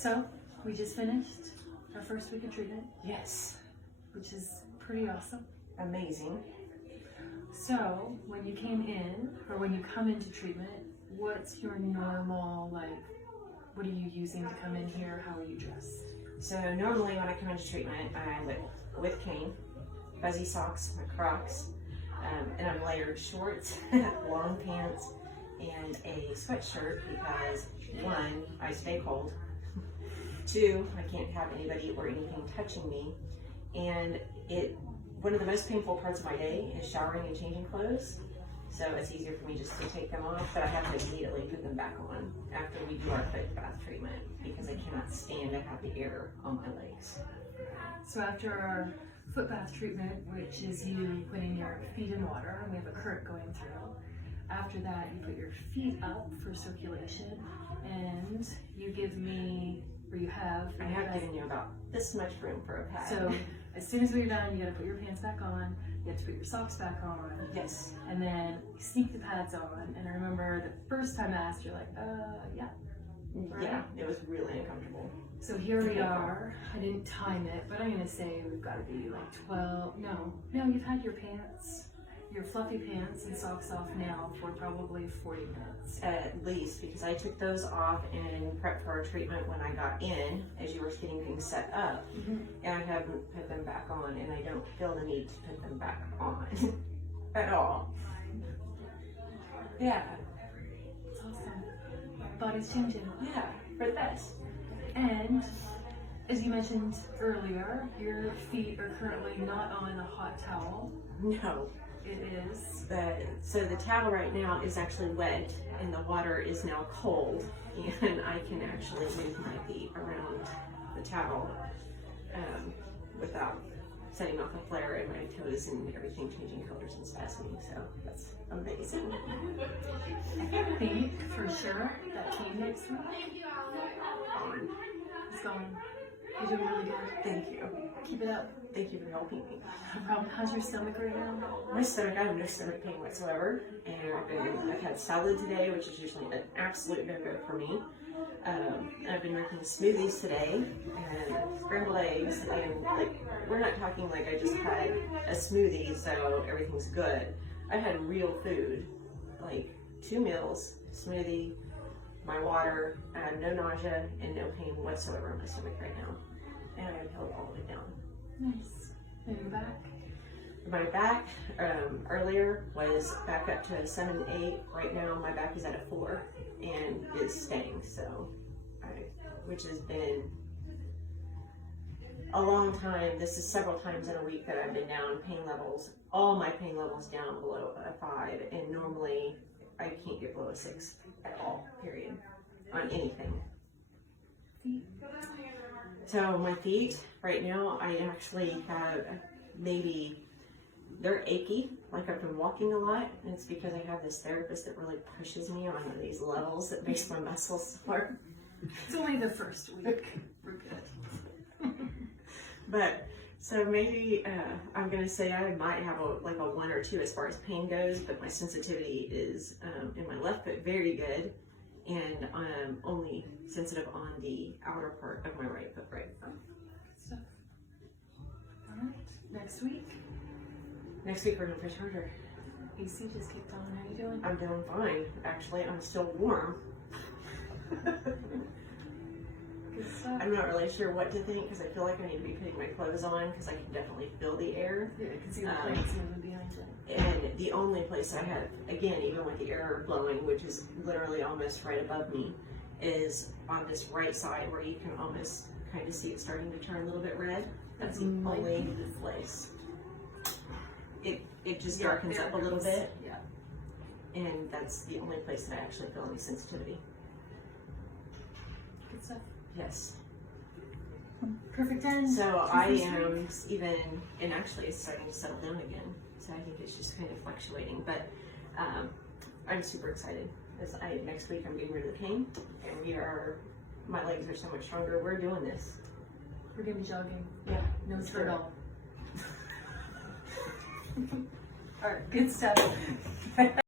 So, we just finished our first week of treatment, Yes. which is pretty awesome. Amazing. So, when you came in, or when you come into treatment, what's your normal, like, what are you using to come in here? How are you dressed? So normally when I come into treatment, I'm with cane, fuzzy socks, my Crocs, and I'm layered shorts, long pants, and a sweatshirt because 1, I stay cold, 2, I can't have anybody or anything touching me, and one of the most painful parts of my day is showering and changing clothes. So it's easier for me just to take them off, but I have to immediately put them back on after we do our foot bath treatment because I cannot stand to have the air on my legs. So after our foot bath treatment, which is you putting your feet in water, and we have a current going through. After that, you put your feet up for circulation, and you give me, or you have. I have given you about this much room for a pad. So as soon as we're done, you gotta put your pants back on, you have to put your socks back on. Yes. And then you sneak the pads on. And I remember the first time I asked, you're like, yeah. Right? Yeah, it was really uncomfortable. So here we are. I didn't time it, but I'm gonna say we've got to be like 12. No, you've had your pants, your fluffy pants and socks off now for probably 40 minutes. At least, because I took those off and prepped for our treatment when I got in, as you were getting things set up, and I haven't put them back on, and I don't feel the need to put them back on at all. Yeah. It's awesome. Body's changing. Yeah, for the best. And as you mentioned earlier, your feet are currently not on a hot towel. No. It is. So the towel right now is actually wet and the water is now cold, and I can actually move my feet around the towel without setting off a flare in my toes and everything changing colors and spasming, so that's amazing. I think for sure that cane next week is gone. You're doing really good. Thank you. Keep it up. Thank you for helping me. No problem. How's your stomach right now? My stomach, I have no stomach pain whatsoever, and I've had salad today, which is usually an absolute no-go for me. I've been drinking smoothies today and scrambled eggs, and we're not talking like I just had a smoothie so everything's good. I've had real food, like 2 meals, smoothie, my water. I have no nausea and no pain whatsoever in my stomach right now, and I've held all the way down. Nice. And your back? My back earlier was back up to a 7-8. Right now my back is at a 4 and is staying, which has been a long time. This is several times in a week that I've been down pain levels, all my pain levels down below a 5, and normally I can't get below a 6 at all, period, on anything. Feet? So my feet, right now, I actually have they're achy, like I've been walking a lot, and it's because I have this therapist that really pushes me on these levels that makes my muscles sore. It's only the first week. We're good. But, so maybe, I'm going to say I might have a 1 or 2 as far as pain goes, but my sensitivity is, in my left foot, very good. And I'm only sensitive on the outer part of my right foot right now. Good stuff. All right. Next week. Next week we're going to push harder. AC just kicked on. How you doing? I'm doing fine. Actually, I'm still warm. Good stuff. I'm not really sure what to think because I feel like I need to be putting my clothes on because I can definitely feel the air. Yeah, I can see the plates moving behind you. And the only place I have, again, even with the air blowing, which is literally almost right above me, is on this right side where you can almost kind of see it starting to turn a little bit red. That's the only place. It just darkens up a little bit. Yeah. And that's the only place that I actually feel any sensitivity. Good stuff. Yes. Perfect end. So I am even, and actually it's starting to settle down again. So I think it's just kind of fluctuating, but I'm super excited. As next week I'm getting rid of the pain, and my legs are so much stronger. We're doing this. We're gonna be jogging. Yeah. No skirt at all. All right, good stuff.